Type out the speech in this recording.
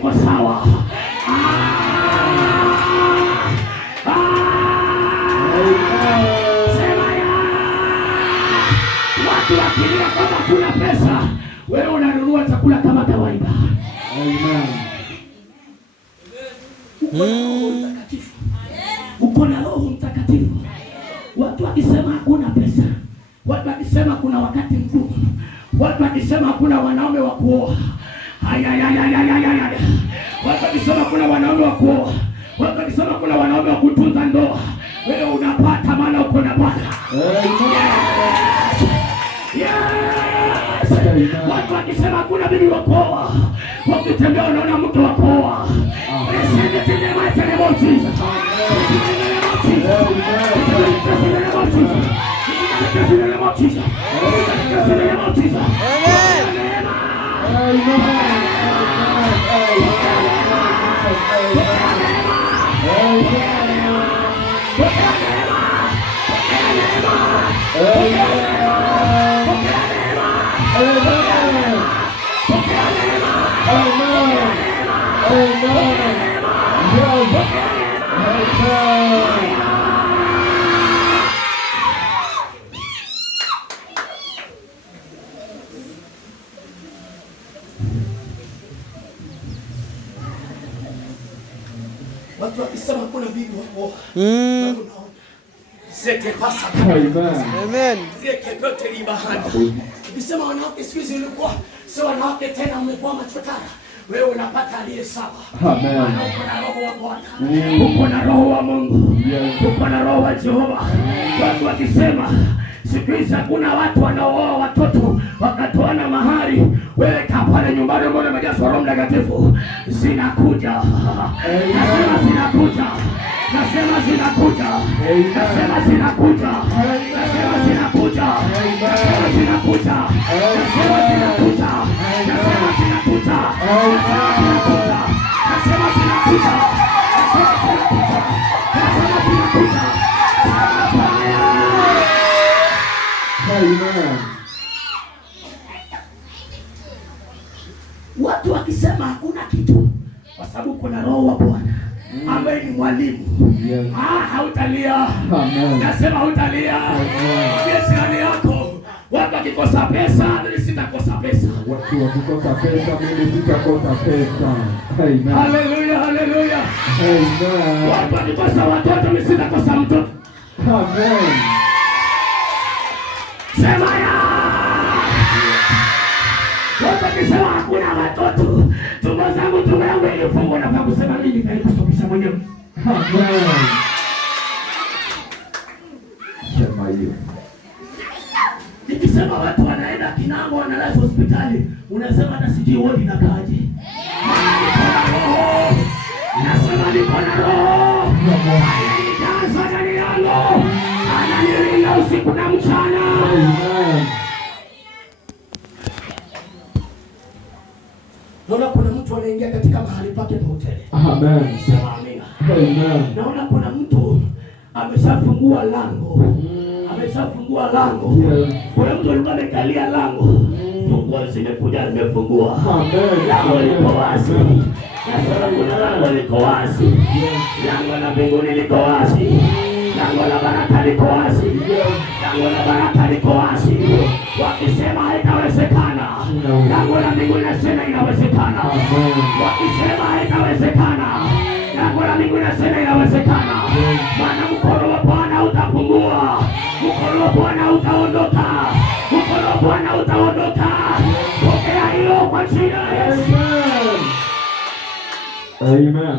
iko sawa. Sema ya watu wakilia kama kuna pesa, wewe unanunua chakula kama kawaida. Amen. Uko na Roho Mtakatifu. Watu wakisema hakuna pesa, watu wakisema kuna wakati mgumu, watu wakisema hakuna wanaume wa kuoa, watu wakisema kuna wanaume wa kuoa, watu wakisema kuna wanaume wa kutunza ndoa, wewe unapata, maana uko na Bwana. Watu wakisema hakuna bibi wa kuoa, wakitembea unaona mtu wa kuoa. Watu wakisema kuna bibi wa kuoa. Zeke pasa. Amen. Zeke pote ni bahari. Ukisema wanawake siku hizi ulikuwa sio wanawake tena, umekuwa machotara. Wewe unapata aliye sawa. Amen. Uko na Roho wa Bwana. Uko na Roho wa Mungu. Uko na Roho wa Jehova. Watu wakisema siku hizi hakuna watu wanaooa watoto wakatoana mahari, wewe kaa pale nyumbani mbona umejazwa Roho Mtakatifu. Zinakuja. Nasema zinakuja. Nasema zinakuja. Nasema zinakuja. Nasema zinakuja. Nasema zinakuja. Nasema zinakuja. Nasema zinakuja. Nasema zinakuja. Nasema zinakuja. Nasema zinakuja. Nasema zinakuja. Amen. Watu wakisema hakuna kitu, kwa sababu kuna Roho wa Bwana ambaye ni mwalimu. Hautalia. Nasema hautalia. Biashara yako, watu wakikosa pesa, mimi sitakosa pesa. Watu wakikosa pesa, mimi sitakosa pesa. Amen. Haleluya, haleluya. Amen. Watu wakikosa watoto, mimi sitakosa mtoto. Amen. Sema ya. Watu wakisema hakuna watoto, tumbo zangu tumbo yangu ilifungwa na kwa kusema mimi nikaikustopisha mwenyewe. Amen. Sema hiyo. Nikisema watu wanaenda Kinango wanalazwa hospitali, unasema hata sijui wodi na kaje. Nasema niko na Roho. Ananijaza ndani yangu. Ananilinda usiku na mchana. Amen. Naona kuna mtu anaingia katika mahali pake pa hoteli. Amen. Sema amina. Amen. Naona kuna mtu ameshafungua lango. Ameshafungua lango. Kuna mtu alikuwa amekalia lango. Funguo zimekuja zimefungua. Amen. Lango liko wazi. Nasema kuna lango liko wazi. Lango la mbinguni liko wazi. Lango la baraka liko wazi. Lango la baraka liko wazi. Wakisema haitawezekana, lango la mbinguni nasema inawezekana. Wakisema haitawezekana, lango la mbinguni nasema inawezekana. Maana mkono wa Bwana utapungua, mkono wa Bwana utaondoka, mkono wa Bwana utaondoka. Pokea hiyo kwa jina la Yesu. Amen.